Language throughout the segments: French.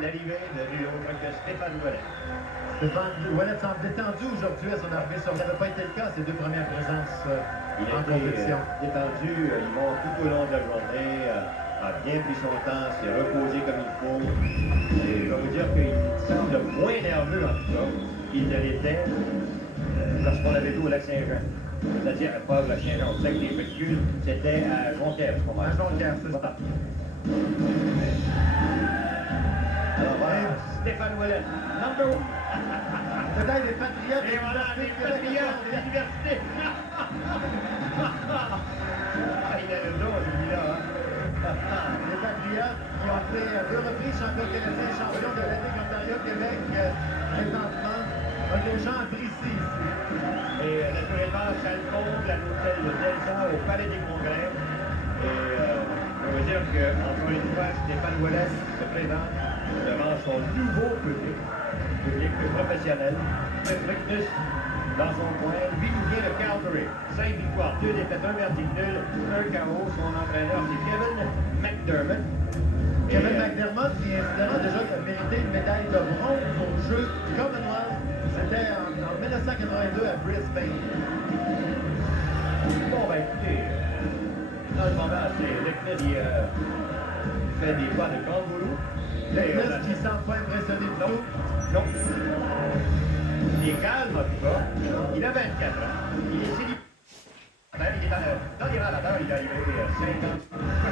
l'arrivée de nul autre que Stéphane Ouellet. Stéphane Ouellet semble détendu aujourd'hui à son arrivée. Ça n'avait pas été le cas à ses deux premières présences Il a en été compétition. détendu, il monte tout au long de la journée, a bien pris son temps, s'est reposé comme il faut. Et je vais vous dire qu'il semble moins nerveux en tout cas qu'il ne l'était lorsqu'on avait vu au Lac-Saint-Jean. C'est-à-dire à part le Lac-Saint-Jean, on sait que les véhicules, c'était à Jonquière, ce moment-là. À Jonquière, c'est ça. Alors voilà, Stéphane Ouellet, number one. Peut-être des patriotes. Et voilà, les patriotes de l'université. Il a raison, celui-là. Les Patriotes qui ont été à deux reprises champions canadiens, champions de la Ligue Ontario-Québec présentement. Les gens apprécient ici. Et naturellement, ça le compte à l'hôtel de Delta au Palais des Congrès. Et je veux dire qu'encore une fois, Stéphane Ouellet se présente devant son nouveau public professionnel. Strictus dans son coin. Lui qui vient de Calgary. 5 victoires, 2 défaites, 1 verdict nul, 1 KO. Son entraîneur, c'est Kevin McDermott. Kevin McDermott, qui incidemment déjà mérité une médaille de bronze aux Jeux Commonwealth. C'était en 1982 à Brisbane. Bon, ben écoutez, dans le moment, c'est Leclerc qui fait des pas de kangourou. Leclerc qui ne semble pas impressionné du tout. Non. Il est calme, en tout cas. Il a 24 ans. Il est célibataire. Il est dans les rangs là-dedans. Il est arrivé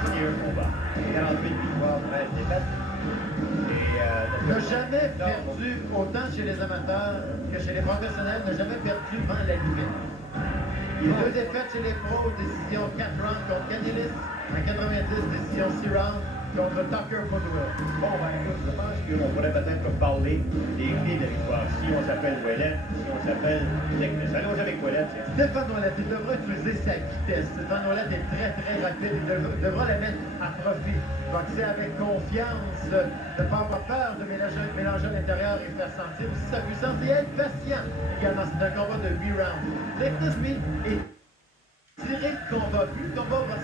51 combats. 48 victoires, 13 défaites. Il n'a jamais perdu, autant chez les amateurs que chez les professionnels, n'a jamais perdu devant la limite. Il y a 2 défaites chez les pros, décision 4 rounds contre Canilis, en 90, décision 6 rounds contre Tucker Woodward. Bon, ben écoute, je pense qu'on pourrait peut-être parler des clés de la victoire. Si on s'appelle Ouellet, si on s'appelle Leclerc. Allons avec Ouellet. Stéphane Ouellet, il devra utiliser sa vitesse. Stéphane Ouellet est très, très rapide. Il devra la mettre à profit. Boxer avec confiance, ne pas avoir peur de mélanger à l'intérieur et faire sentir aussi sa puissance et être patient également. C'est un combat de 8 rounds. Leclerc, lui, est tiré de combat. Plus le combat va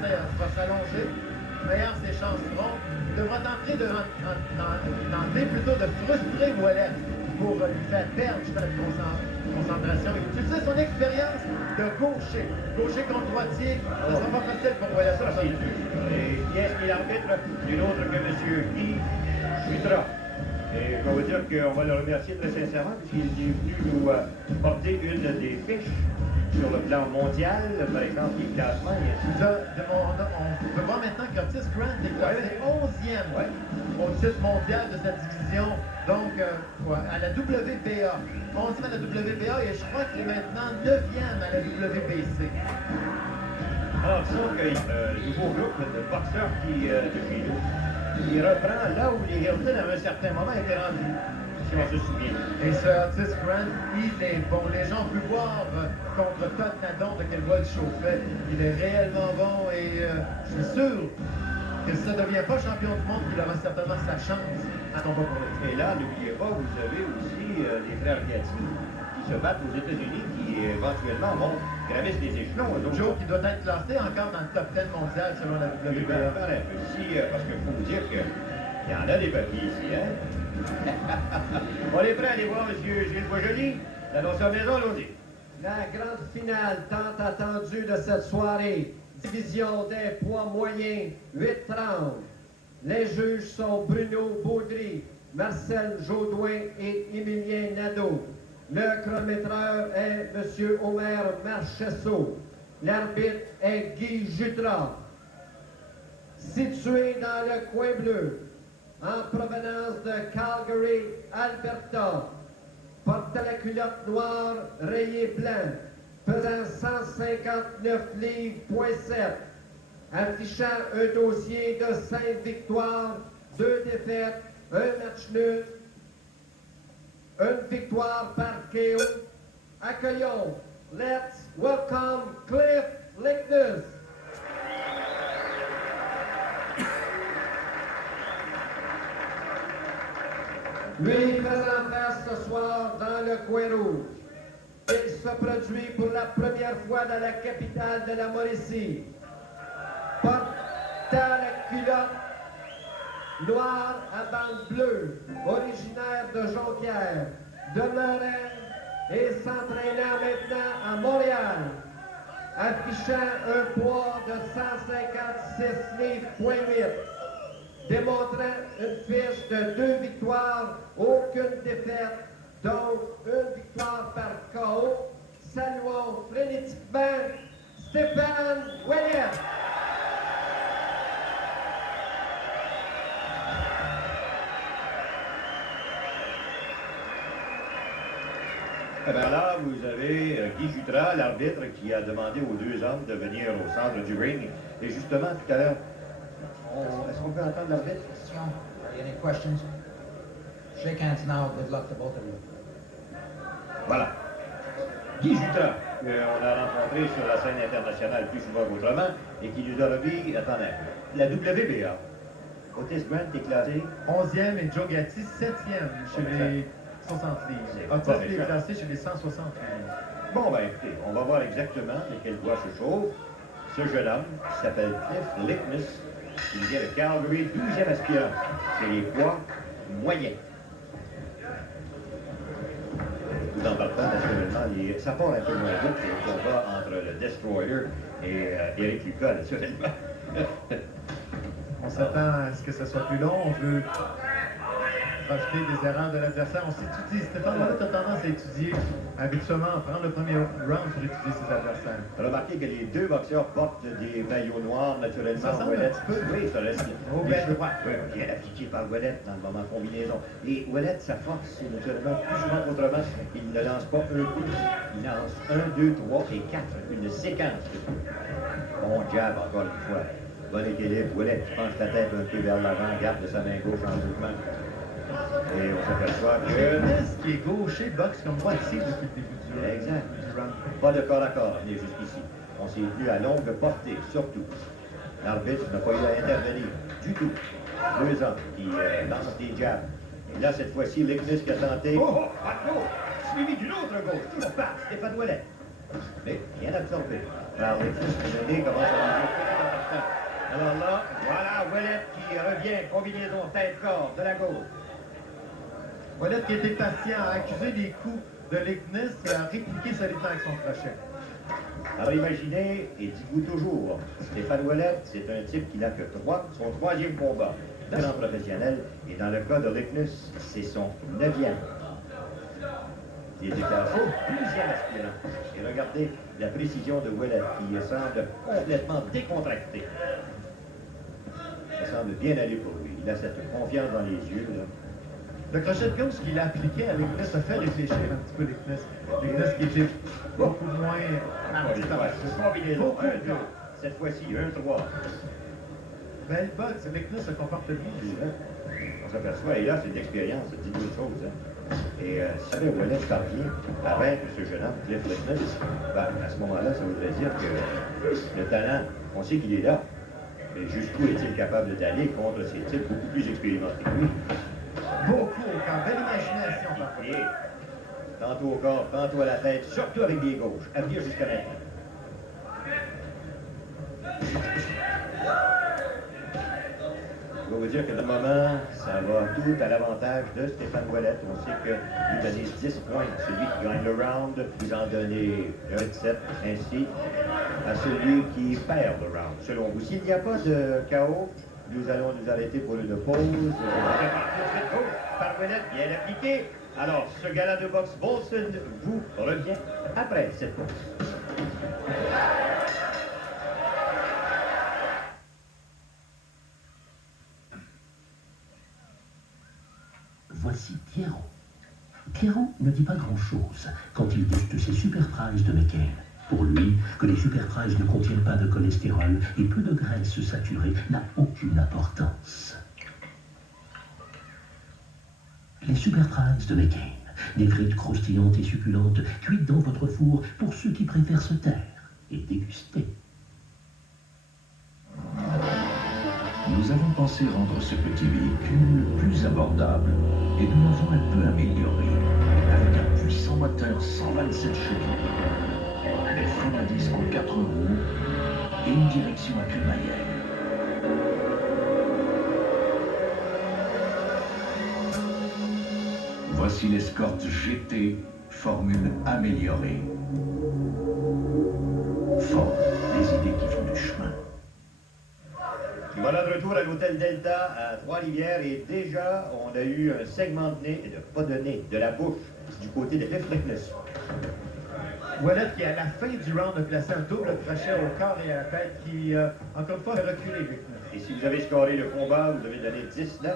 s'allonger, meilleures ses chances seront. Il devra tenter plutôt de frustrer Ouellet pour lui faire perdre la concentration. Il utilise son expérience de gaucher. Gaucher contre droitier, ça ne sera pas facile pour Ouellet. Ça, c'est sûr. Et qui est-ce qui est l'arbitre? Nul autre que M. Guy Jutra. Et je vais vous dire qu'on va le remercier très sincèrement puisqu'il est venu nous porter une des fiches sur le plan mondial, par exemple, les classements et ainsi de suite. On peut voir maintenant qu'Otis Grant est classé 11e au titre mondial de cette division, donc à la WBA. 11e à la WBA et je crois qu'il est maintenant 9e à la WBC. Alors, disons que le nouveau groupe de boxeurs qui, de chez nous, il reprend là où les Hilton, à un certain moment, étaient rendus, si on se souvient. Et ce Otis Grant, il est bon. Les gens ont pu voir contre Todd Nadon de quel voie il chauffait. Il est réellement bon et je suis sûr que si ça ne devient pas champion du monde, il aura certainement sa chance à combat pour le titre. Et là, n'oubliez pas, vous avez aussi les frères Gatti qui se battent aux États-Unis, qui éventuellement gravissent les échelons. Joe qui doit être classé encore dans le top 10 mondial selon la WBA. Parce qu'il faut vous dire qu'il y en a des papiers ici, hein? On est prêt à aller voir M. Gilles Boisjoli, l'annonceur maison, allons-y. La grande finale tant attendue de cette soirée, division des poids moyens, 8 rounds. Les juges sont Bruno Baudry, Marcel Jodoin et Émilien Nadeau. Le chronométreur est M. Omer Marchesso. L'arbitre est Guy Jutra. Situé dans le coin bleu, en provenance de Calgary, Alberta, porte la culotte noire rayée blanc, pesant 159 livres,7, affichant un dossier de 5 victoires, 2 défaites, 1 match nul, 1 victoire par KO. Accueillons, let's welcome Cliff Leclerc. Lui faisant face ce soir dans le coin rouge. Il se produit pour la première fois dans la capitale de la Mauricie. Portant la culotte noir à bande bleue, originaire de Jonquière, demeurait et s'entraînant maintenant à Montréal, affichant un poids de 156 livres,8, démontrant une fiche de 2 victoires, aucune défaite, donc une victoire par KO. Saluons frénétiquement Stéphane Ouellet. Eh bien là, vous avez Guy Jutras, l'arbitre, qui a demandé aux deux hommes de venir au centre du ring. Et justement, tout à l'heure, est-ce qu'on peut entendre l'arbitre? Any questions? Shake hands now. Good luck to both of you. Voilà. Guy Jutras, qu'on a rencontré sur la scène internationale plus souvent qu'autrement, et qui nous a remis, attendez, la WBA. Otis Grant est classé 11e et Joe Gatti 7e chez les 60 livres. Otis est classé chez les 160 livres. Bon, ben écoutez, on va voir exactement de quel bois se chauffe ce jeune homme qui s'appelle Cliff Lickness. Il vient de Calgary, 12e aspirant. C'est les poids moyens. Tout en partant, naturellement, ça part un peu moins vite que le combat entre le Destroyer et Eric Lucas, naturellement. On s'attend à ce que ça soit plus long. On veut rajouter des erreurs de l'adversaire. On s'étudie. Stéphane Ouellet a tendance à étudier habituellement, prendre le premier round pour étudier ses adversaires. Remarquez que les deux boxeurs portent des maillots noirs, naturellement. Ça ressemble un petit peu. Oui, ça reste. Au bel droit. Oui, bien appliqué par Ouellet dans le moment combinaison. Et Ouellet, sa force, c'est naturellement plus souvent qu'autrement. Il ne lance pas un coup. Il lance 1, 2, 3 et 4. Une séquence de coups. Bon jab, encore une fois. Bon équilibre. Ouellet qui penche la tête un peu vers l'avant, garde sa main gauche en mouvement. Et on s'aperçoit que... Lickness, qui est gaucher, boxe comme moitié depuis le début du Exact. round. Pas de corps à corps, on est jusqu'ici. On s'est tenu à longue portée, surtout. L'arbitre n'a pas eu à intervenir du tout. Deux hommes qui lancent des jabs. Et là, cette fois-ci, Lickness qui a tenté... Oh, pas de gauche! Suivi d'une autre gauche, toujours par Stéphane Ouellet. Mais bien absorbé. Alors, Lickness, vous avez commence à manger très important. Alors là, voilà Ouellet qui revient, combinaison tête-corps de la gauche. Ouellet qui était patient, a accusé des coups de Lickness et a répliqué solidement avec son crochet. Alors imaginez, et dites-vous toujours, Stéphane Ouellet, c'est un type qui n'a que son troisième combat dans le professionnel, et dans le cas de Lickness, c'est son 9e. Il est classé 12e aspirant. Et regardez la précision de Ouellet, qui semble complètement décontracté. Ça semble bien aller pour lui. Il a cette confiance dans les yeux, là. Le crochet de gauche qu'il a appliqué à Lickness a fait réfléchir un petit peu Lickness. Lickness qui était beaucoup moins Combinaison 1, 2. Cette fois-ci, 1, 3. Belle boxe, Lickness se comporte bien. On s'aperçoit, et là, c'est une expérience, c'est une autre chose. Hein. Et si jamais Ouellet parvient à vaincre ce jeune homme, Cliff Lickness, ben, à ce moment-là, ça voudrait dire que le talent, on sait qu'il est là. Mais jusqu'où est-il capable d'aller contre ces types beaucoup plus expérimentés que lui? Beaucoup au corps, belle imagination par contre. Et tantôt au corps, tantôt à la tête, surtout avec les gauches, à venir jusqu'à maintenant. Je vais vous dire que de moment, ça va tout à l'avantage de Stéphane Ouellet. On sait que vous donnez 10 points à celui qui gagne le round, vous en donnez 27 ainsi à celui qui perd le round. Selon vous, s'il n'y a pas de KO, nous allons nous arrêter pour une pause. Par Ouellet, bien appliqué. Alors, ce gala de boxe Bolson vous revient après cette pause. Voici Thierron. Thierron ne dit pas grand-chose quand il guste ses Super Prize de McCain. Pour lui, que les Super Prize ne contiennent pas de cholestérol et peu de graisse saturée n'a aucune importance. Les Super Prize de McCain, des frites croustillantes et succulentes cuites dans votre four pour ceux qui préfèrent se taire et déguster. Nous avons pensé rendre ce petit véhicule plus abordable et nous l'avons un peu amélioré avec un puissant moteur 127 chevaux, des freins à disque aux 4 roues et une direction à crémaillère. Voici l'escorte GT, formule améliorée. Ford, des idées qui font du chemin. Voilà de retour à l'hôtel Delta à Trois-Rivières et déjà on a eu un segment de nez, pas de nez, de la bouche du côté de Cliff Rickness. Ouellet qui, à la fin du round, a placé un double crochet au corps et à la tête qui, encore une fois, a reculé Rickness. Et si vous avez scoré le combat, vous devez donner 19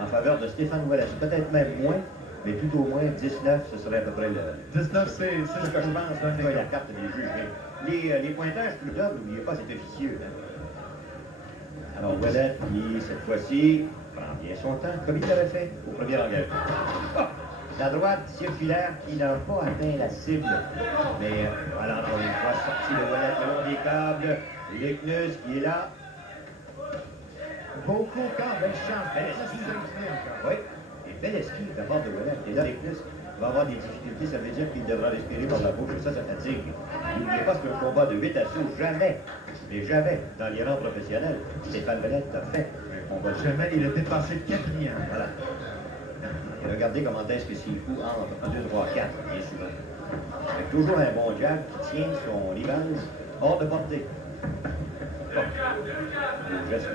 en faveur de Stéphane Ouellet. Peut-être même moins, mais tout au moins 19, ce serait à peu près le... 19, c'est ce que je pense, d'un c'est la carte des juges. Mais les pointages plus doubles, n'oubliez pas, c'est officieux. Hein. Alors Ouellet, qui, cette fois-ci, prend bien son temps, comme il l'avait fait au premier engagement. Oh! La droite circulaire qui n'a pas atteint la cible. Mais voilà, encore une fois, sorti de Ouellet le long des câbles. Rickness qui est là. Beaucoup quand, belle chance. Belle chance. Oui, et belle esquive de la part de Ouellet. Et là, Rickness va avoir des difficultés, ça veut dire qu'il devra respirer par la bouche, et ça fatigue. N'oubliez pas que c'est un combat de 8 assauts, jamais, mais jamais, dans les rangs professionnels, Stéphane Ouellet a fait un combat de Jamais il a dépassé le 4e. Voilà. Et regardez comment est-ce que c'est fou entre 1, 2, 3, 4, bien souvent. Avec toujours un bon jab qui tient son rivage hors de portée. Bon. Geste.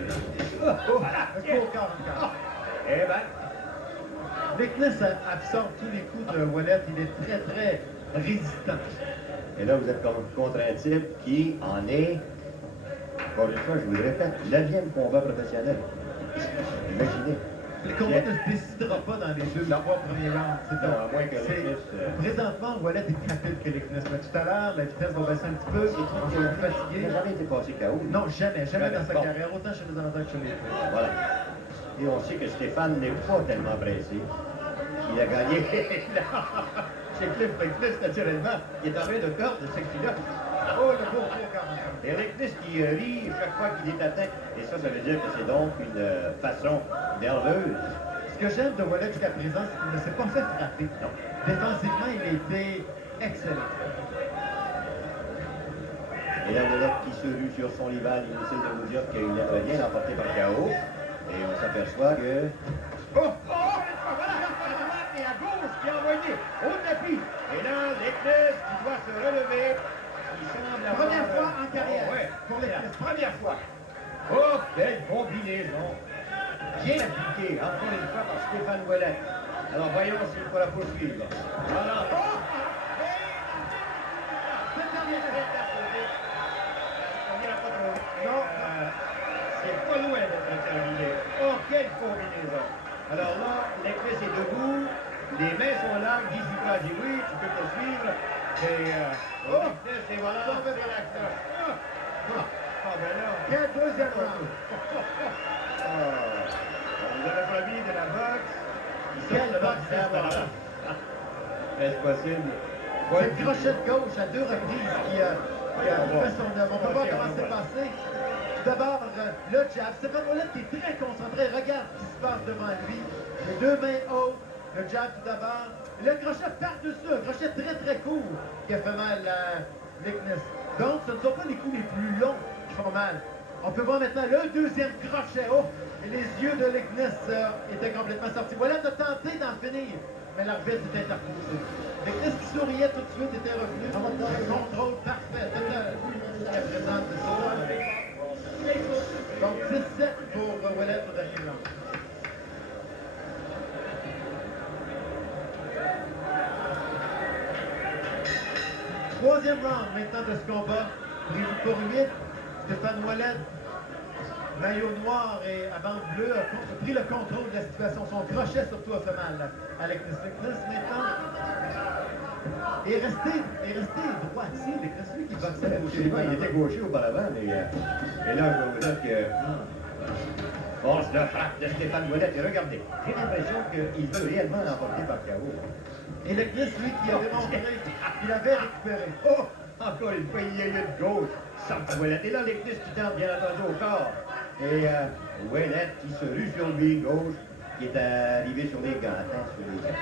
Voilà, un coup au corps encore. Eh ben, Rickness absorbe tous les coups de Ouellet. Il est très, très résistant. et là, vous êtes contre un type qui en est, encore une fois, je vous le répète, 9e combat professionnel. Imaginez. Le combat ne se décidera pas dans les 2-3 premiers rounds. Non, à moins que Rickness... Présentement, Ouellet est plus rapide que Rickness. Mais tout à l'heure, la vitesse va baisser un petit peu. On est Il fatigué. n'a jamais été passé KO. Non, jamais dans sa Bon. carrière, autant chez les amateurs que chez les pros. Voilà. Et on sait que Stéphane n'est pas tellement pressé. Il a gagné. Chez Cliff Rickness, naturellement, il est en train de perdre de ce qu'il a. Oh, le beau coup au corps encore. Et Rickness qui rit chaque fois qu'il est atteint. Et ça veut dire que c'est donc une façon nerveuse. Ce que j'aime de Ouellet jusqu'à présent, c'est qu'il ne s'est pas fait frapper. Non. Défensivement, il a été excellent. Et la Ouellet qui se rue sur son rival, inutile de vous dire qu'il aimerait bien l'emporter par KO. Et on s'aperçoit que... Oh! Voilà! Et à gauche qui a envoyé au tapis. Et là, Rickness qui doit se relever. Il semble avoir... Première fois en carrière. Oh, ouais. Pour Rickness. Première fois. Oh, quelle combinaison. Bien appliquée, encore une fois, par Stéphane Ouellet. Alors, voyons s'il faut la poursuivre. Voilà. Oh! Non, c'est pas loin d'être terminé. Oh, quelle combinaison. Alors là, Rickness est debout, les mains sont là, Guy Zipra dit oui, tu peux poursuivre. Et Rickness, et voilà, c'est la cloche. Ah, ben là. Quel deuxième round. Vous avez pas mis de la boxe. Quelle boxe, c'est voilà. Est-ce possible? C'est le crochet de gauche à 2 reprises qui a fait son œuvre. On peut voir comment c'est passé. Tout d'abord, le jab. Stéphane Ouellet qui est très concentré. Regarde ce qui se passe devant lui. Les 2 mains hautes. Le jab tout d'abord. Le crochet par-dessus. Un crochet très très court qui a fait mal à Rickness. Donc, ce ne sont pas les coups les plus longs qui font mal. On peut voir maintenant le deuxième crochet. Oh! Et les yeux de Rickness étaient complètement sortis. Ouellet a tenté d'en finir, mais l'arbitre s'est interposé. Rickness qui souriait tout de suite était revenu. Un contrôle parfait. C'était la présence de ça. Donc 17 pour Ouellet au dernier round. Troisième round maintenant de ce combat. Pris pour 8. Stéphane Ouellet, maillot noir et à bande bleue, a pris le contrôle de la situation. Son crochet surtout a fait mal à Rickness. Rickness maintenant est resté droitier. Rickness, lui qui boxait Absolument, il était gaucher auparavant, mais et là, je vais vous dire que force de frappe de Stéphane Ouellet. Et regardez, j'ai l'impression qu'il veut réellement l'emporter par KO. Et Rickness, lui, qui a démontré qu'il avait récupéré. Oh! Encore une fois, il y a eu une gauche. Sans Ouellet. Et là, Rickness qui tente bien entendu au corps. Et Ouellet qui se rue sur lui, gauche, qui est arrivé sur les gants, sur les gants.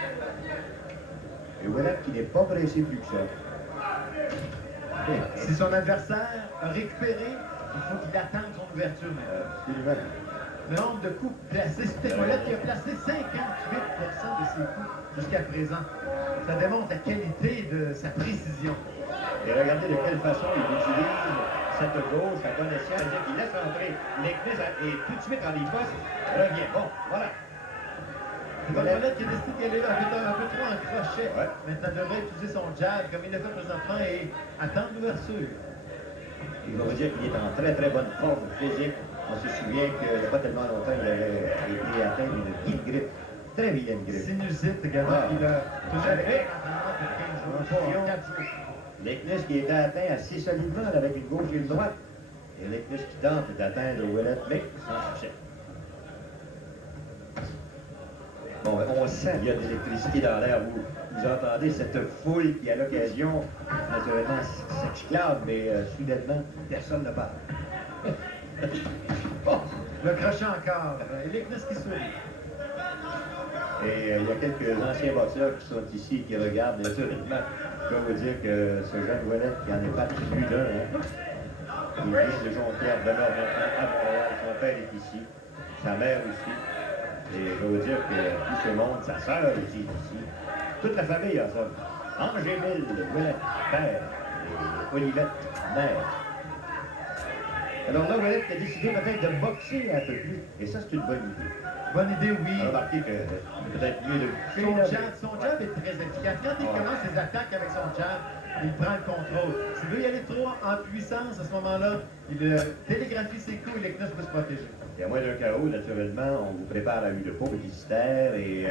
Et Ouellet qui n'est pas pressé plus que ça. Si son adversaire a récupéré, il faut qu'il attende son ouverture maintenant. Absolument. le nombre de coups placés. C'était Ouellet qui a placé 58% de ses coups jusqu'à présent. Ça démontre la qualité de sa précision. Et regardez de quelle façon il utilise cette gauche à bon escient. C'est-à-dire qu'il laisse entrer Leknes et tout de suite en riposte revient. Bon, voilà. Ouellet qui a décidé d'y aller un peu trop en crochet. Ouais. Maintenant, devrait utiliser son jab comme il l'a fait présentement et attendre l'ouverture. Il va vous dire qu'il est en très très bonne forme physique. On se souvient qu'il n'y a pas tellement longtemps, il avait été atteint d'une vilaine grippe. Très vilaine grippe. Sinusite également, il a toujours fait l'entraînement pour 15 jours, 4 jours. Leknes qui était atteint assez solidement avec une gauche et une droite. Et Leknes qui tente d'atteindre Ouellet, mais sans succès. Bon, on sent qu'il y a de l'électricité dans l'air. Vous entendez cette foule qui, à l'occasion, naturellement, s'exclame, mais soudainement, personne ne parle. Bon. Le crochet encore. Et Leknes qui sourit. Et il y a quelques anciens boxeurs qui sont ici et qui regardent. Naturellement, je dois vous dire que ce jeune Ouellet, qui en est pas plus d'un, il vient de Jonquière, demeure maintenant à Montréal. Son père est ici, sa mère aussi. Et je dois vous dire que tout ce monde, sa sœur aussi est ici. Toute la famille, en somme. Angémile Ouellet, père, et Olivette, mère. Alors là, Ouellet a décidé peut-être de boxer un peu plus. Et ça, c'est une bonne idée. Bonne idée, oui. On a remarqué que c'est peut-être mieux de Son jab est très efficace. Quand il commence ses attaques avec son jab, il prend le contrôle. S'il veut y aller trop en puissance, à ce moment-là, il télégraphie ses coups et Leknes peut se protéger. Et à moins d'un chaos, naturellement, on vous prépare la vue de peau publicitaire et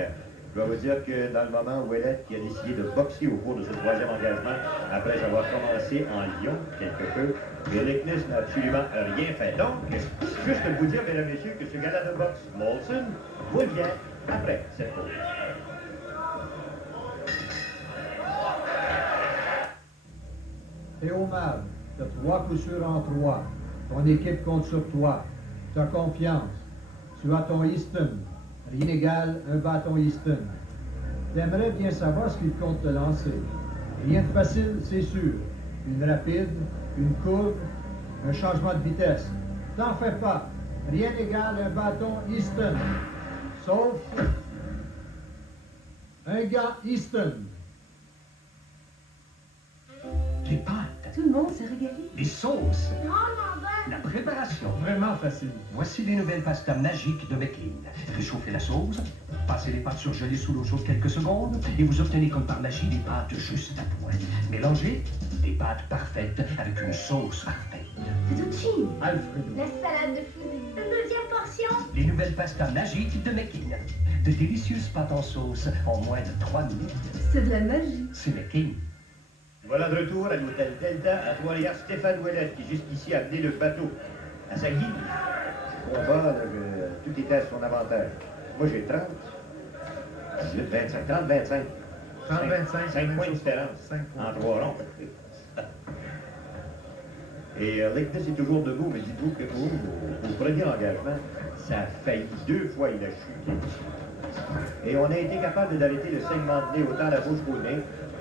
je dois vous dire que dans le moment où Ouellet qui a décidé de boxer au cours de ce troisième engagement, après avoir commencé en Lyon quelque peu, et Leknes n'a absolument rien fait. Donc, juste vous dire, mesdames et messieurs, que ce gala de boxe, Molson, revient après cette pause. T'es au mal. T'as 3 coups sûrs en 3. Ton équipe compte sur toi. T'as confiance. Tu as ton Easton. Rien n'égale un bâton Easton. T'aimerais bien savoir ce qu'il compte te lancer. Rien de facile, c'est sûr. Une rapide, une courbe, un changement de vitesse. T'en fais pas. Rien n'égale un bâton Easton. Sauf un gant Easton. Les pâtes, Tout le monde s'est régalé. les sauces, Grandement bonne. la préparation. Vraiment facile. Voici les nouvelles pastas magiques de McLean. Réchauffez la sauce, passez les pâtes surgelées sous l'eau chaude quelques secondes et vous obtenez comme par magie des pâtes juste à point. Mélangez des pâtes parfaites avec une sauce parfaite. Fettuccine. Alfredo. La salade de fruits. Une deuxième portion. Les nouvelles pastas magiques de McLean. De délicieuses pâtes en sauce en moins de 3 minutes. C'est de la magie. C'est McLean. Voilà de retour à l'hôtel Delta à Trois-Rivières. Stéphane Ouellet qui jusqu'ici a amené le bateau à sa guise. Combat, là, tout était à son avantage. Moi j'ai 30. 18, 25, 30, 25. 30, 25, 5 points de différence. 5 points. En 3 ronds. Et Leknes est toujours debout, mais dites-vous que au premier engagement, ça a failli 2 fois, il a chuté. Et on a été capable d'arrêter le saignement de nez autant la bouche qu'au nez.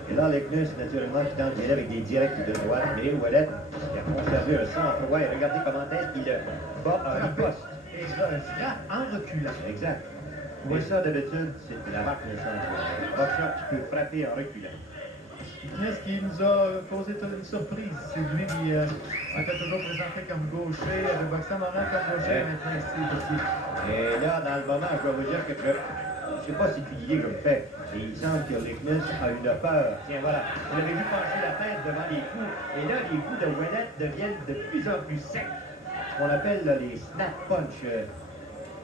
Et là, Leknes, naturellement, qui tente d'y aller avec des directs de droite. Mais Ouellet, qui a conservé un sang-froid. Et regardez comment est-ce qu'il bat en riposte. Et frappe en reculant. Exact. Mais ça, d'habitude, c'est la marque de sang-froid. Un boxeur qui peut frapper en reculant. Leknes qui nous a causé une surprise. C'est lui qui s'était toujours présenté comme gaucher, de boxer à Montréal comme gaucher, maintenant ici aussi. Et là, dans le moment, je dois vous dire que je ne sais pas si étudié comme fait, et il semble que Leknes a une peur. Tiens, voilà, vous l'avez vu pencher la tête devant les coups, et là, les coups de Ouellet deviennent de plus en plus secs. Ce qu'on appelle là, les snap punch.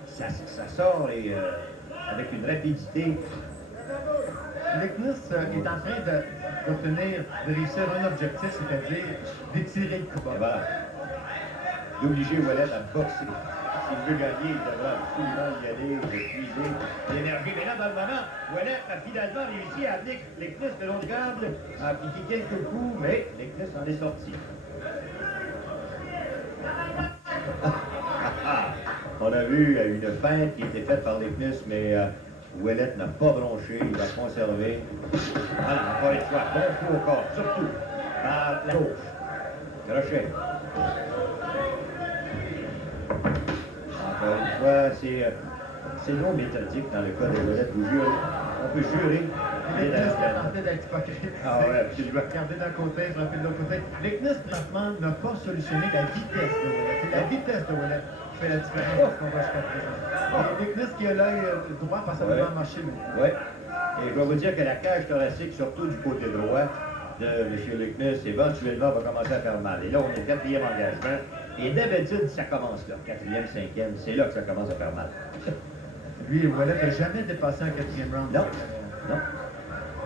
Ça sort avec une rapidité. Leknes est en train d'obtenir, de réussir un objectif, c'est-à-dire d'étirer le Et combat. voilà. D'obliger Ouellet à boxer. S'il veut gagner, il devra absolument y aller, puiser l'énergie. Mais là, dans le moment, Ouellet a finalement réussi à amener Leknes de l'autre garde, à appliquer quelques coups, mais Leknes en est sorti. On a vu une feinte qui était faite par Leknes, mais Ouellet n'a pas bronché, il va conserver. Voilà, encore une fois, bon coup au corps, surtout par la gauche. Crochet. Encore une fois, c'est non méthodique dans le cas de Ouellet. On peut jurer. Leknes qui a tenté d'être hypocrite. Ah ouais, absolument. Regarder d'un côté, frapper de l'autre côté. Leknes, présentement, n'a pas solutionné la vitesse de Ouellet. C'est la vitesse de Ouellet qui fait la différence de ce qu'on voit jusqu'à présent. Leknes qui a l'œil droit parce que ça va marcher. Oui. Et je vais vous dire que la cage thoracique, surtout du côté droit de M. Leknes, éventuellement va commencer à faire mal. Et là, on est au 4e engagement. Et d'habitude, ça commence là. 4e, 5e, c'est là que ça commence à faire mal. Lui, Ouellet n'a jamais dépassé un 4e round. Non. Non.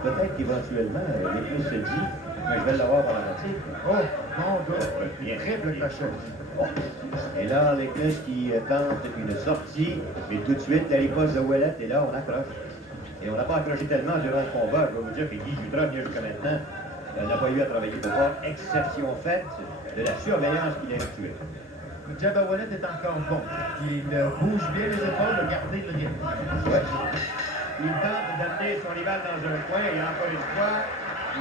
Peut-être qu'éventuellement, Leknes se dit, mais je vais l'avoir par la moitié. Oh, mon gars, triple crochet. Et là, Leknes qui tente une sortie, mais tout de suite, la riposte de Ouellet, et là, on accroche. Et on n'a pas accroché tellement durant le combat. Je vais vous dire que Guy Jutra, bien jusqu'à maintenant, n'a pas eu à travailler pour voir. Exception faite de la surveillance qu'il a effectuée. Jabba Ouellet est encore bon. Il bouge bien les épaules, de garder le rythme. Ouais. Il tente d'amener son rival dans un coin et encore une fois,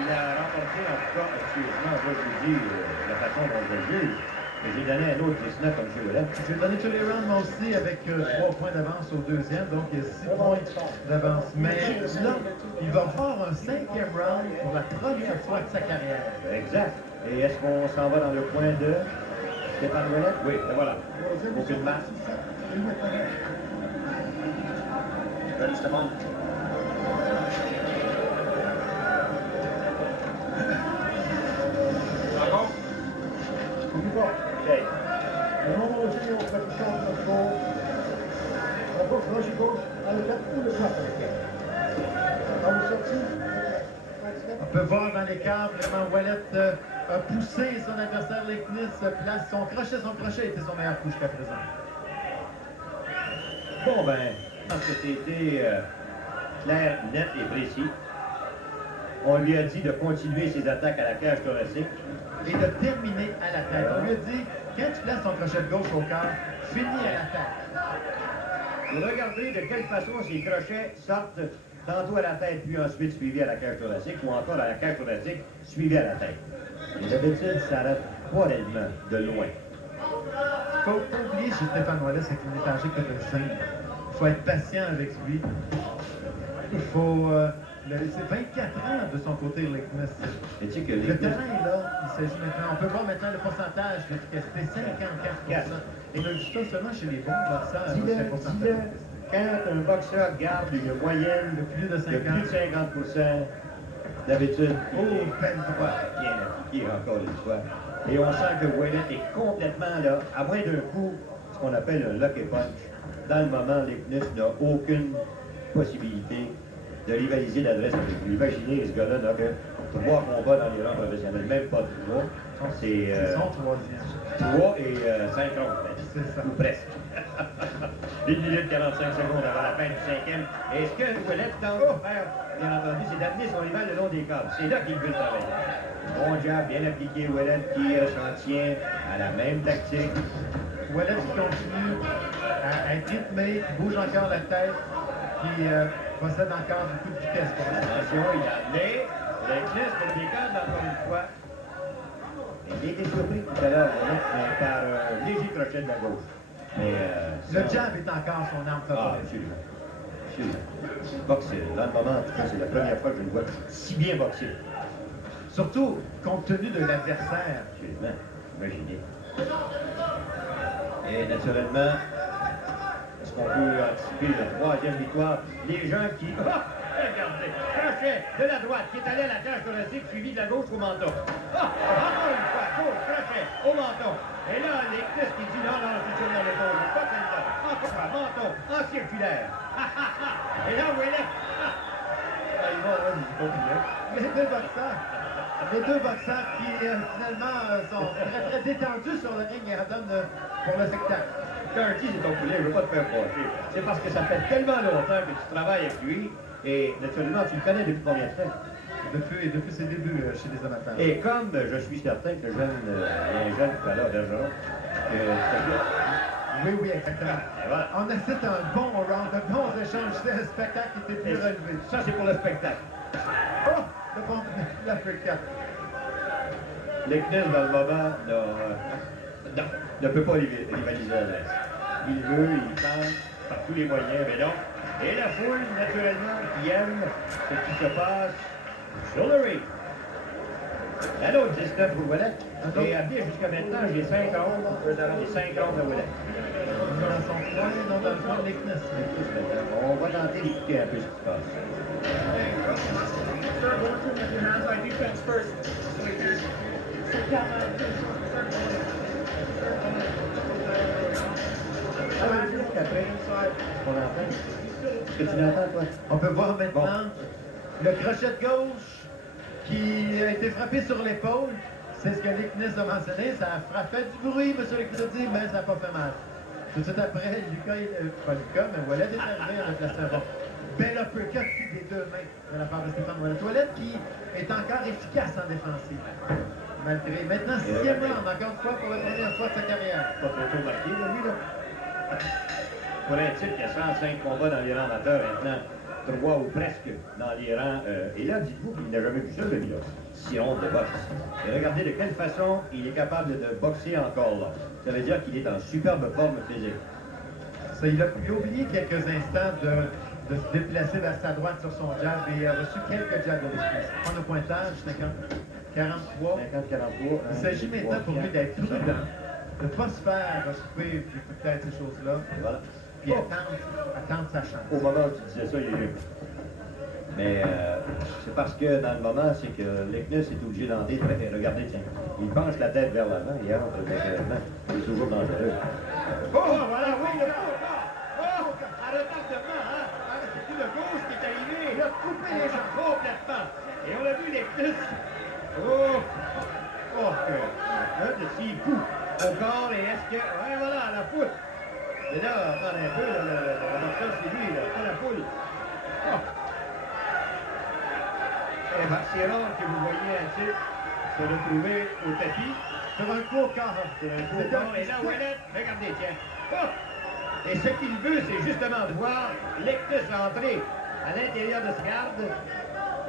il a remporté, en tout cas, excusez-moi, je vous dis la façon dont je le juge. Mais j'ai donné un autre 19 comme M. Ouellet. J'ai donné tous les rounds moi aussi avec 3 points d'avance au deuxième, donc il y a 6 points d'avance. Mais là, il va faire un 5e round pour la première fois de sa carrière. Exact. Et est-ce qu'on s'en va dans le coin de Stéphane Ouellet? Oui, et voilà. Aucune masse. Stéphane. D'accord? OK. Le moment où on fait le champ de gauche, la gauche, gauche, à la tête ou le plat. Quand vous sortez, On peut voir dans l'écart, vraiment, Ouellet a poussé son adversaire Leknes, place son crochet était son meilleur coup jusqu'à présent. Bon, ben, je pense que c'était clair, net et précis. On lui a dit de continuer ses attaques à la cage thoracique. Et de terminer à la tête. On lui a dit, quand tu places ton crochet de gauche au cœur, finis à la tête. Vous regardez de quelle façon ces crochets sortent tantôt à la tête, puis ensuite suivis à la cage thoracique, ou encore à la cage thoracique, suivis à la tête. Et d'habitude, ça n'arrête pas réellement de loin. Faut pas oublier chez Stéphane Ouellet, c'est qu'il n'est âgé que de 5. Il faut être patient avec lui. Il faut... c'est 24 ans de son côté, Leknes. Et tu sais que Le Leknes, terrain est là, il s'agit maintenant. On peut voir maintenant le pourcentage d'efficacité, 54%. Et on a vu ça seulement chez les bons boxeurs. dis-le, c'est le pourcentage d'efficacité. quand un boxeur garde une moyenne De plus de 50. de plus de 50%, d'habitude, peine droit. bien appliqué encore une fois. Et on sent que Ouellet est complètement là, à moins d'un coup, ce qu'on appelle un lucky punch. Dans le moment, Leknes n'a aucune possibilité de rivaliser l'adresse avec lui. Imaginez, ce gars-là n'a que 3 combats dans les rangs professionnels, même pas 3. C'est C'est son troisième. 3 et 5 rondes, C'est ça. ou presque. 1 minute 45 secondes avant la fin du 5e. Et ce que Ouellet tente de faire, bien entendu, c'est d'amener son rival le long des câbles. C'est là qu'il veut travailler. Bon jab, bien appliqué, Ouellet qui s'en tient à la même tactique. Ouellet qui continue à être rythmé, qui bouge encore la tête, qui possède encore beaucoup de vitesse. Attention, il a amené. Leknes pour des câbles encore une fois. Et il a été surpris tout à l'heure, Ouellet, mais par un léger crochet de la gauche. Mais, Le jab est encore son arme Ah, favorite. absolument. Absolument. Boxer, dans le moment, en tout cas, c'est la première fois que je le vois si bien boxer. Surtout compte tenu de l'adversaire. Absolument. Imaginez. Et naturellement, est-ce qu'on peut anticiper la 3e victoire? Les gens qui... Regardez, crochet de la droite qui est allé à la cage thoracique suivi de la gauche au menton. Encore une fois, gauche, crochet au menton. Et là, Leknes qui dit non, c'est sur l'épaule, pas celle-là. Encore menton, en circulaire. Et là, Ouellet, il va, c'est compliqué. Les deux boxeurs qui finalement sont très détendus sur le ring et redonnent pour le spectacle. Carty, c'est ton poulet, je ne veux pas te faire fâcher. C'est parce que ça fait tellement longtemps que tu travailles avec lui, et naturellement, tu le connais depuis combien de temps? Depuis ses débuts chez les amateurs. Et comme je suis certain que il y a un jeune tout à l'heure, Bergeron, Oui, exactement. voilà. On assiste à un bon round, de bons échanges. C'était un spectacle qui était plus relevé. Ça, c'est pour le spectacle. Oh! Le bon l'Africa. Leknes, dans le moment, ne peut pas rivaliser à l'Est. il veut, il tente par tous les moyens, mais non. Et la foule, naturellement, qui aime ce qui se passe sur le ring. Un autre 19 pour Ouellet. Et à pied jusqu'à maintenant, j'ai 5 rondes. J'ai 5 rondes de Ouellet. Dans son coin, non dans le coin de Leknes. On va tenter d'écouter un peu ce qui se passe. Après, on entend. Est-ce que tu l'entends, toi? On peut voir maintenant le crochet de gauche qui a été frappé sur l'épaule. C'est ce que Leknes a mentionné. Ça a frappé du bruit, M. Leknes dit, mais ça n'a pas fait mal. Tout de suite après, pas Lucas, mais Ouellet est arrivé à placer un bon. Bel uppercut des deux mains de la part de Stéphane Ouellet. Ouellet qui est encore efficace en défensive. Malgré. Maintenant, 6e round, encore une fois, pour la première fois de sa carrière. Pas trop tôt marqué, là, lui, là. Pour un type qui a 105 combats dans les rangs amateurs maintenant, 3 ou presque dans les rangs. Et là, dites-vous qu'il n'a jamais vu ça, celui-là. 6 rondes de boxe. Et regardez de quelle façon il est capable de boxer encore là. Ça veut dire qu'il est en superbe forme physique. Ça, il a oublié quelques instants de se déplacer vers sa droite sur son jab et il a reçu quelques jabs de Leknes. Prendre le pointage, 43. 50-43. Il s'agit maintenant pour lui d'être prudent, de ne pas se faire couper des coups de tête, ces choses-là. Voilà. Puis attendre sa chance. Au moment où tu disais ça, il est libre. Mais c'est parce que dans le moment, c'est que Leknes est obligé d'entrer. Regardez, tiens, il penche la tête vers l'avant, il entre naturellement. C'est toujours dangereux. Oh, voilà, oui, le coup! Oh, à retardement, hein? C'est le gauche qui est arrivé, il a coupé les jambes complètement. Et on a vu Leknes. Oh! Oh, que... Là, de s'il coup au corps, et est-ce que... Ouais, voilà, la foule. Mais là, attendez un peu, le boxeur, c'est lui, là, pas la foule. Oh. Et c'est rare que vous voyez un type se retrouver au tapis Sur un court quart. sur un court corps. Et là, Ouellet, regardez, tiens. Oh. Et ce qu'il veut, c'est justement de voir Leknes entrer à l'intérieur de ce garde.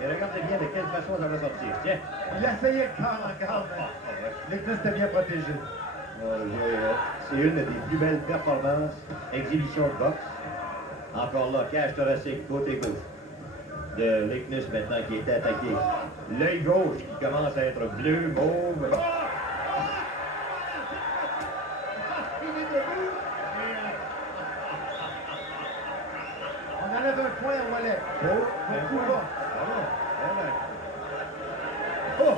Et regardez bien de quelle façon ça va sortir. Tiens. Il a essayé le corps encore, mais Leknes était bien protégé. C'est une des plus belles performances, exhibition de boxe. Encore là, cage thoracique, côté gauche. De Leknes maintenant qui est attaqué. L'œil gauche qui commence à être bleu, mauve. Oh! Il est debout. On enlève un point à Ouellet. Beaucoup bas. Oh!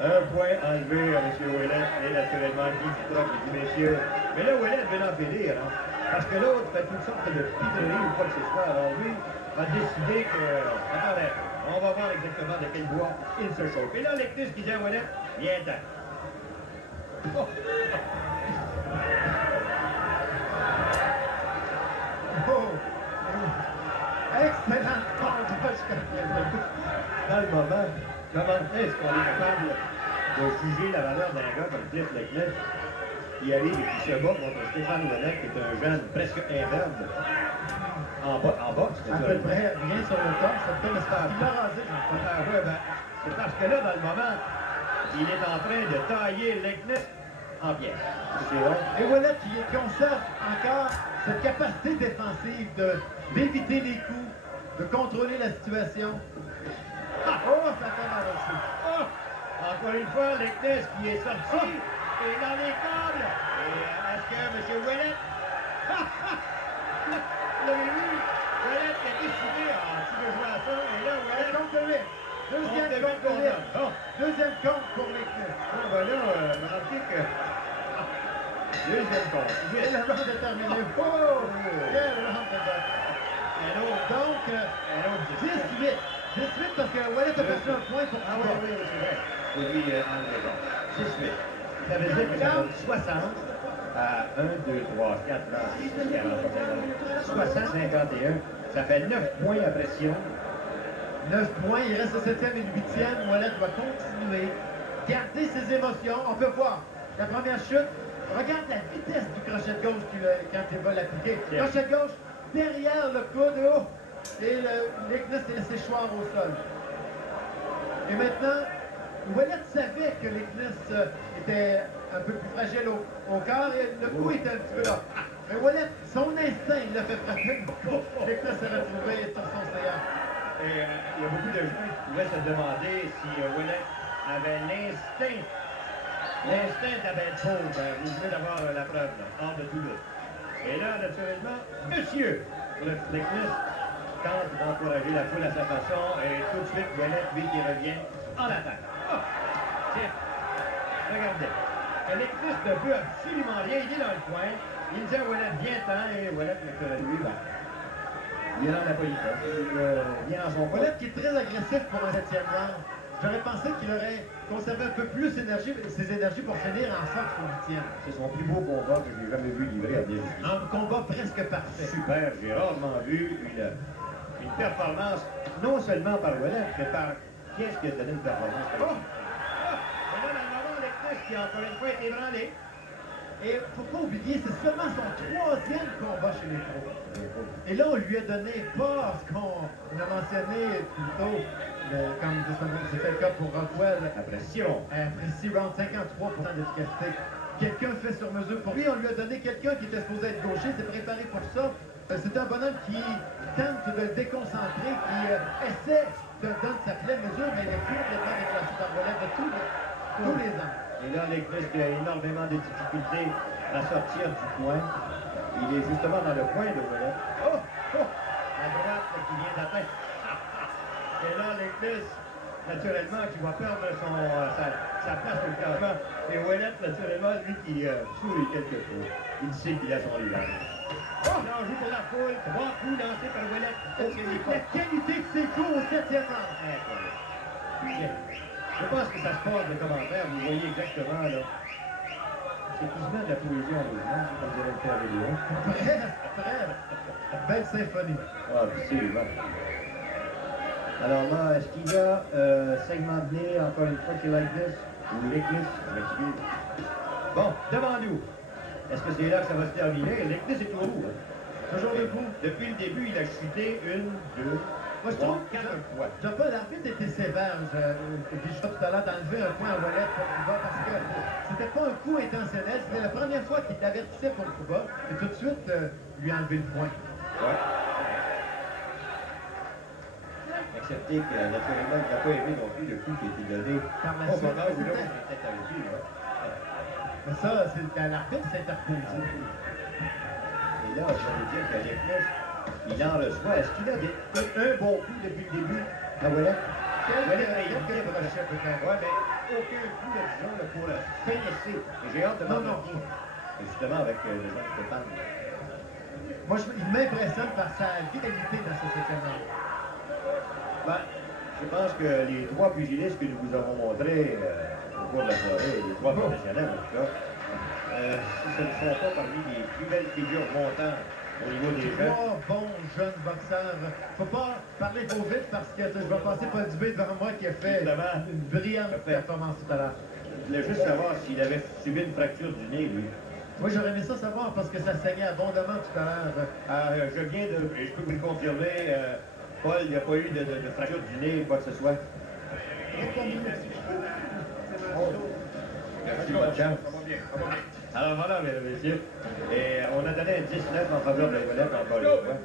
Un point enlevé à M. Ouellet et naturellement Guy Dutroc qui dit, messieurs, mais là Ouellet veut en finir, hein, parce que l'autre fait toutes sortes de pideries ou quoi que ce soit. Alors lui va décider que, attendez, on va voir exactement de quel bois il se chauffe. Et là, Leknes qui dit à Ouellet, viens-t'en. Oh. Oh! Excellent contre jusqu'à présent. Dans le moment, comment est-ce qu'on est capable de juger la valeur d'un gars comme Cliff Leknes qui arrive et qui se bat contre Stéphane Ouellet, qui est un jeune presque imberbe en boxe, À peu près rien sur le corps, ça peut me faire. Il l'a rasé, ouais, ben, c'est parce que là, dans le moment, il est en train de tailler Leknes en pièces. C'est vrai. Et Ouellet qui conserve encore cette capacité défensive d'éviter les coups, de contrôler la situation. Oh, ça fait mal aussi. Oh! Encore une fois, Leknes qui est sorti et dans les câbles. Et est-ce que M. Ouellet... Vous l'avez vu? Ouellet qui a décidé, tu veux jouer à ça, et là, Ouellet... Compte 8. Deuxième compte pour lui. Deuxième compte pour Leknes. Bon, ben là, remarquez que... Deuxième compte. Et le round est terminé. Oh! Quel round de boxe. Donc, 18. 18 parce que Ouellet a perdu un point pour Ah oui, c'est vrai. Faut lui enlever raison. 6-8. Ça veut dire que ça donne 60 à 1, 2, 3, 4, 40, 60, 51. Ça fait 9 points après 6 rounds. 9 points, il reste le 7e et le 8e. Ouellet doit continuer, garder ses émotions. On peut voir la première chute. Regarde la vitesse du crochet de gauche quand il va l'appliquer. Crochet de gauche derrière le coude haut. Et Leknes s'est laissé choir au sol. Et maintenant, Ouellet savait que Leknes était un peu plus fragile au corps et le coup était un petit peu là. Mais Ouellet, son instinct, il l'a fait frapper. Leknes s'est retrouvé sur son séance. Et il y a beaucoup de gens qui pouvaient se demander si Ouellet avait l'instinct d'Abed Paul. Vous venez d'avoir la preuve, là, hors de tout doute. Et là, naturellement, monsieur Leknes tente d'encourager la foule à sa façon et tout de suite, Ouellet, lui, qui revient en attaque. Oh! Tiens, regardez. Leknes ne peut absolument rien, il est dans le coin. Il dit à Ouellet, viens-t'en, et Ouellet, lui, il est dans la politesse. Il est en son Ouellet qui est très agressif pour un 7e round. J'aurais pensé qu'il aurait conservé un peu plus ses énergies pour finir en force au 8e. C'est son plus beau combat que j'ai jamais vu livrer à bien. Un combat presque parfait. Super, j'ai rarement vu une performance, non seulement par Ouellet, mais par qui est-ce qui a donné une performance? Oh! Et là, dans le moment, Leknes qui encore une fois est ébranlé. Et il ne faut pas oublier, c'est seulement son 3e combat chez les pros. Et là, on lui a donné pas ce qu'on a mentionné plus tôt, comme c'était le cas pour Rockwell. Après 6 rounds. Après 6 rounds, 53% d'efficacité. Quelqu'un fait sur mesure pour lui. On lui a donné quelqu'un qui était supposé être gaucher, s'est préparé pour ça. C'est un bonhomme qui tente de le déconcentrer, qui essaie de donner sa pleine mesure, mais il est complètement déclassé par Ouellet de tous les ans. Et là, Leknes qui a énormément de difficultés à sortir du coin. Il est justement dans le coin de Ouellet. Oh! Oh! La droite qui vient d'atteindre. Et là, Leknes, naturellement, qui va perdre sa place au classement. Et Ouellet, naturellement, lui qui sourit quelque peu. Il sait qu'il a son rival. Oh! Là, on joue pour la foule. 3 coups lancés par Ouellet. La qualité de ses coups au 7e round. Bien. Je pense que ça se passe de commentaires, vous voyez exactement là. C'est quasiment de la poésie en mouvement, comme dirait le père Léon. Très belle symphonie. Ah, absolument. Alors là, est-ce qu'il y a segment de nez, encore une fois, qui est like this? Ou Leknes, je m'excuse. Bon, devant nous. Est-ce que c'est là que ça va se terminer? Leknes est toujours debout. Toujours debout. Depuis le début, il a chuté 1, 2, Moi, je trouve 4 fois. Jean-Paul, l'arbitre était sévère. Puis je vois tout à l'heure d'enlever un point à Ouellet pour Cuba parce que c'était pas un coup intentionnel. C'était la première fois qu'il l'avertissait pour Cuba et tout de suite lui enlever le point. Ouais. Excepté que, naturellement, il n'a pas aimé non plus le coup qui a été donné Par la au suite, moment où l'autre c'était- était avec lui. Là. Mais ça, c'est l'arbitre s'est interposé. Et là, je veux dire que Leknes, il en reçoit. Est-ce qu'il a un bon coup depuis le début à Ouellet? Ouellet a été bien proche. Ouais, mais aucun coup de Dijon là, pour le pénisser. Et j'ai hâte de voir le coup. Et justement, avec le jeune Stéphane. Moi, il m'impressionne par sa vitalité dans ce 7e round. Ben, je pense que les 3 pugilistes que nous vous avons montrés au cours de la soirée, les 3 professionnels en tout cas, si ce ne sont pas parmi les plus belles figures montantes au niveau des jeunes. 3 bons jeunes boxeurs. Faut pas parler trop vite parce que je vais passer Paul Dubé devant moi qui a fait Justement. une brillante performance tout à l'heure. Je voulais juste savoir s'il avait subi une fracture du nez, lui. Moi, j'aurais aimé ça savoir parce que ça saignait abondamment tout à l'heure. Je viens de... Et je peux vous le confirmer, Paul, il n'y a pas eu de fracture du nez, quoi que ce soit. Merci, bonne chance. Alors voilà, mesdames et messieurs. Et on a donné un 19 en faveur de Ouellet encore une fois.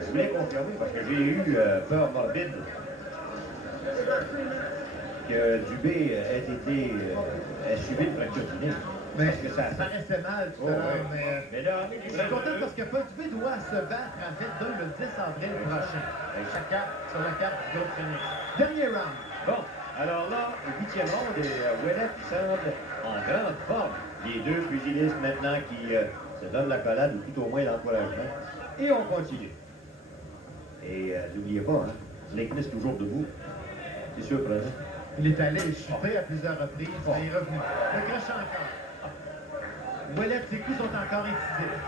Je voulais confirmer parce que j'ai eu peur morbide que Dubé ait subi une fracture du nez. Mais Parce que ça... ça restait mal tout à Oh, l'heure. ouais. Mais Mais là, je suis content parce que Paul Dubé doit se battre à Verdun le 10 avril prochain. Chacun sur la carte du groupe Phoenix. Dernier round. Bon, alors là, le 8e round, et Ouellet semble en grande forme. Les 2 pugilistes maintenant qui se donnent la collade, ou tout au moins l'encouragement. Et on continue. Et n'oubliez pas, hein, Leknes toujours debout. C'est surprenant. Il est allé chuter à plusieurs reprises, mais il est revenu. Le crochet encore. Ouellet, ses coups sont encore incisifs.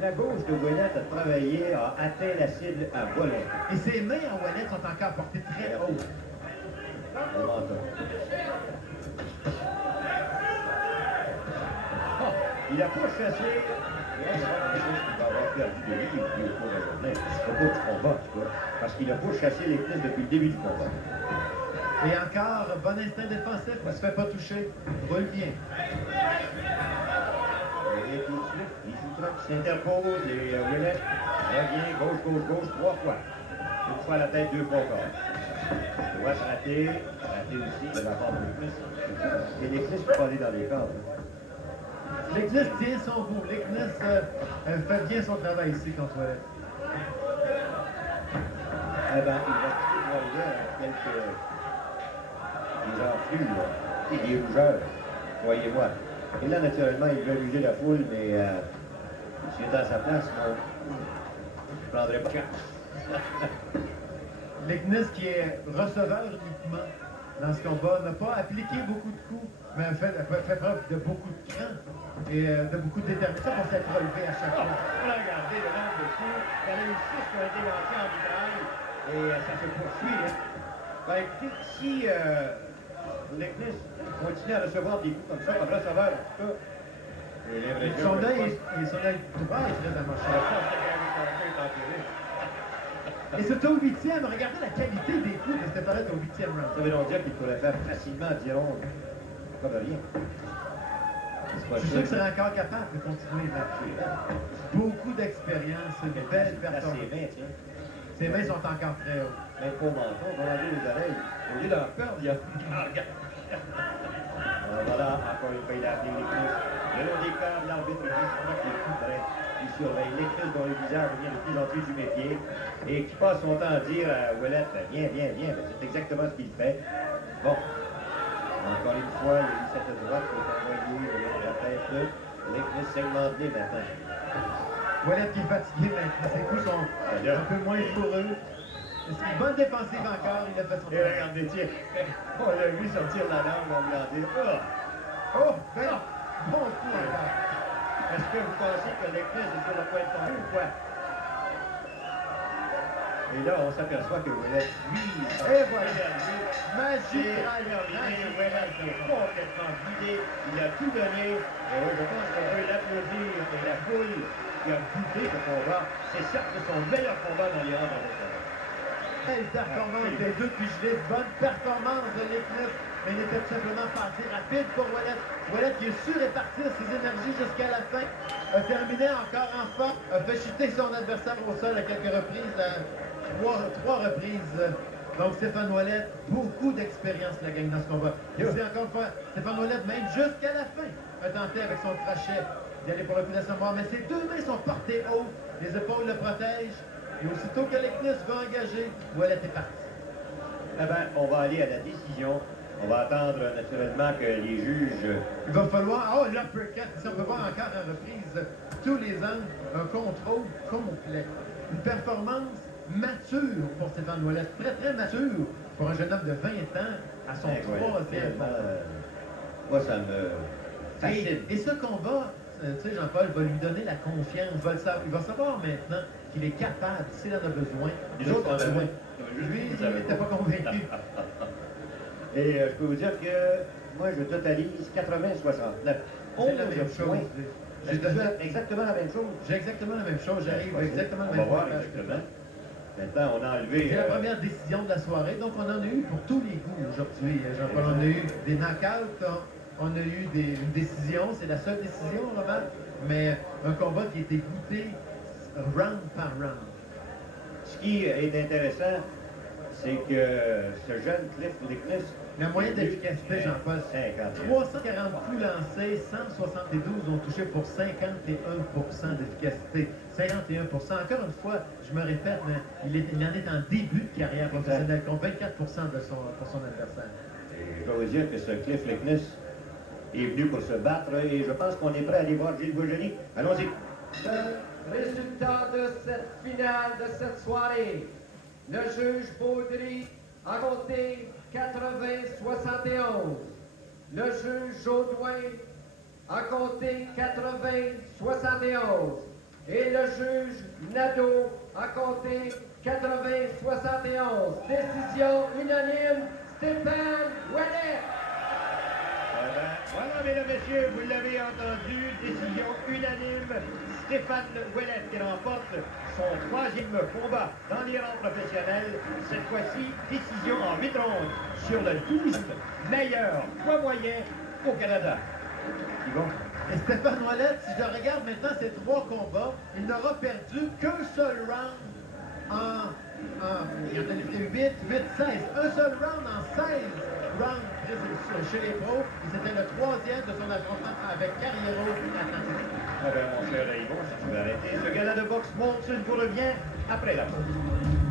La gauche de Ouellet a travaillé, a atteint la cible à volonté. Et ses mains à Ouellet sont encore portées très hautes. Au menton. Oh, il a pas chassé Il va avoir perdu de vie au cours de la journée. Au cours du combat, en tout cas. Parce qu'il n'a pas chassé les Kniss depuis le début du combat. Et encore, bon instinct défensif, il ne se fait pas toucher. Roule bien. Et tout de suite, il s'interpose et Ouellet revient gauche, 3 fois. Une fois à la tête, 2 fois au corps. Droite raté aussi de la part de l'Eknis. Et l'Eknis peut pas aller dans les corps. L'Eknis tient son bout. L'Eknis fait bien son travail ici contre Ouellet. Eh ben, il va arriver à quelques enflux, et des rougeurs, croyez-moi. Et là, naturellement, il veut amuser la foule, mais si j'étais à sa place, moi, je ne prendrais pas de chance. L'Eknis qui est receveur uniquement dans ce combat, n'a pas appliqué beaucoup de coups, mais fait preuve de beaucoup de cran et de beaucoup de détermination pour s'être relevé à chaque fois. Regardez le nombre de coups. Il y en a eu 6 qui ont été lancés en mitraille et ça se poursuit. Hein. Ben, écoutez, si l'Eknis continue à recevoir des coups comme ça, comme receveur, en tout cas, j'ai l'impression Son que œil droit est très amoché. Et surtout au 8e, regardez la qualité des coups de Stefanette au 8e round. Ça veut donc dire qu'il pourrait faire facilement 10 rondes. Pas de rien. Je suis sûr qu'il serait encore capable de continuer là. Beaucoup d'expérience, une belle performance. Ses mains, tiens. Ses mains sont encore très hautes. Même pas au menton, on va enlever les oreilles. Au lieu d'en perdre, il y a... Voilà, encore une fois, il a appelé l'Eknis. Le long des câbles, l'arbitre dit justement qu'il est tout près. Il surveille l'Eknis dont le visage devient de plus en plus huméfié et qui passe son temps à dire à Ouellet, viens. C'est exactement ce qu'il fait. Bon. Encore une fois, il y a eu cette droite qui est envoyée de la tête de l'Eknis segmenté maintenant. Ouellet qui est fatigué maintenant. Ses coups sont un peu moins fourreux. C'est une bonne défensive encore, il a fait son Et regardez, tiens, on l'a vu sortir la langue en voulant dire Oh, ben, bon coup encore. Est-ce que vous pensez que l'Eknis est sur le point de tomber ou quoi? Et là, on s'aperçoit que Ouellet, lui, et voilà, magistral, Ouellet est complètement vidé, il a tout donné, et oui, je pense qu'on peut l'applaudir, et la foule qui a goûté ce combat, c'est certes son meilleur combat dans les rangs de l'État. Belle performance des deux pugilistes, bonne performance de l'Eknis, mais il n'était tout simplement pas assez rapide pour Ouellet. Ouellet qui est su répartir ses énergies jusqu'à la fin, a terminé encore en force, a fait chuter son adversaire au sol à quelques reprises, trois reprises. Donc Stéphane Ouellet, beaucoup d'expérience la gagne dans ce combat. Et c'est encore une fois, Stéphane Ouellet, même jusqu'à la fin, a tenté avec son crochet d'y aller pour le coup d'assommement, mais ses deux mains sont portées haut, les épaules le protègent. Et aussitôt que l'Eknis va engager, Ouellet est parti. Eh bien, on va aller à la décision. On va attendre naturellement que les juges... Il va falloir... Oh, l'uppercut! Si on peut voir encore en reprise tous les angles, un contrôle complet. Une performance mature pour Stéphane Ouellet. Très, très mature pour un jeune homme de 20 ans à son troisième combat. Moi, ça me fascine. Et ce combat, tu sais, Jean-Paul va lui donner la confiance. Il va savoir maintenant qu'il est capable, s'il en a besoin. Les autres en avaient. Lui, il n'était pas convaincu. Et je peux vous dire que moi, je totalise 80-69. C'est la même chose. J'ai exactement la même chose. J'ai exactement la même chose. J'arrive exactement la même chose. On va voir exactement. Maintenant, on a enlevé... C'est la première décision de la soirée. Donc, on en a eu pour tous les goûts aujourd'hui, Jean-Paul. On a eu des knockouts, on a eu une décision. C'est la seule décision, Robert. Mais un combat qui a été goûté round par round. Ce qui est intéressant, c'est que ce jeune L'Eknis... La moyenne d'efficacité, Jean-Paul, 340 coups lancés, 172 ont touché pour 51% d'efficacité. 51%. Encore une fois, je me répète, mais il en est en début de carrière professionnelle, contre 24% pour son adversaire. Et je dois vous dire que ce Cliff L'Eknis est venu pour se battre et je pense qu'on est prêt à aller voir Gilles Bourgerie. Allons-y. Le résultat de cette finale de cette soirée, le juge Baudry a compté 80-71. Le juge Jodoin a compté 80-71. Et le juge Nadeau a compté 80-71. Décision unanime, Stéphane Ouellet. Voilà, mesdames et messieurs, vous l'avez entendu, décision unanime, Stéphane Ouellet qui remporte son 3e combat dans les rangs professionnels. Cette fois-ci, décision en 8 rondes sur le 12e meilleur poids moyen au Canada. Yvon? Et Stéphane Ouellet, si je regarde maintenant ces 3 combats, il n'aura perdu qu'un seul round il en a fait 8, 16. Un seul round en 16 rounds chez les pros. Et c'était le 3e de son affrontement avec Carriero Atlantique. Ah ben, mon cher Yvon, si tu veux arrêter, ce gala de boxe monte, vous revient après la pause.